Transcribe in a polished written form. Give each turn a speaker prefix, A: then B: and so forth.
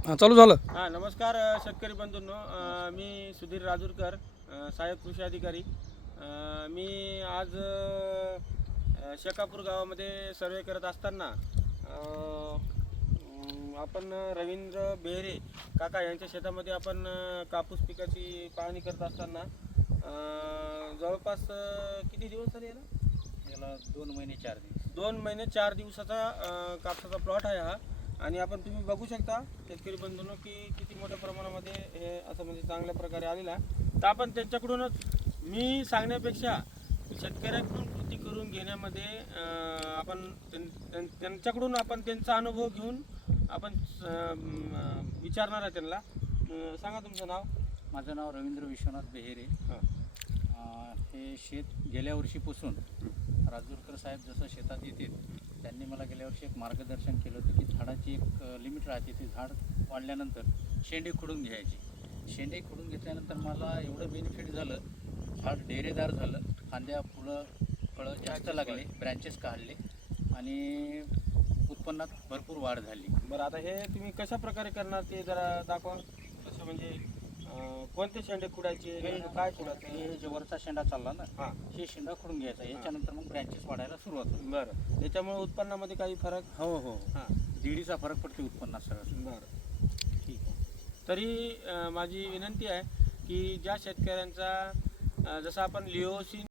A: हां चालू झालं.
B: नमस्कार शेतकरी बंधूंनो. मी सुधीर राजूरकर, सहाय्यक कृषी अधिकारी. मी आज शेकापूर गावामध्ये सर्वे करत असताना आपण रवींद्र बेहरे काका यांच्या शेतामध्ये आपण कापूस पिकाची पाहणी करत असताना जवळपास किती दिवस झाले
C: याला 2 महिने 4 दिवस
B: 2 महिने 4 दिवसाचा कापसाचा प्लॉट आहे हा. आणि आपण तुम्ही बघू शकता शेतकरी बंधूंनो की किती मोठ्या प्रमाणामध्ये हे असं म्हणजे चांगल्या प्रकारे आलेलं आहे. तर आपण त्यांच्याकडूनच मी सांगण्यापेक्षा शेतकऱ्याकडून कृती करून घेण्यामध्ये आपण त्यांच्याकडून आपण त्यांचा अनुभव घेऊन आपण विचारणार आहे त्यांना. सांगा तुमचं नाव.
C: माझं नाव रवींद्र विश्वनाथ बेहेरे. हे शेत गेल्या वर्षीपासून राजूरकर साहेब जसं शेतात येतील त्यांनी मला गेल्या वर्षी एक मार्गदर्शन केलं होतं की झाडाची एक लिमिट राहते. ते झाड वाढल्यानंतर शेंडे खुडून घ्यायचे. शेंडे खुडून घेतल्यानंतर मला एवढं बेनिफिट झालं, झाड डेरेदार झालं, फांद्या फळं जास्त लागले, ब्रँचेस काढले आणि उत्पन्नात भरपूर वाढ झाली.
B: बरं, आता हे तुम्ही कशा प्रकारे करणार ते जरा दाखवा. कसं म्हणजे कोणते शेंडे खुडायचे, काय खुडायचं?
C: हे जे वरचा शेंडा चालला ना,
B: हां,
C: हे शेंडा खुडून घ्यायचा. याच्यानंतर मग ब्रँचेस वाढायला सुरुवात होईल.
B: बरं. त्याच्यामुळे उत्पन्नामध्ये काही फरक?
C: हो.
B: हां,
C: दीडीचा फरक पडतो उत्पन्नात सरळ.
B: बरं, ठीक आहे. तरी माझी विनंती आहे की ज्या शेतकऱ्यांचा जसं आपण लिओसिन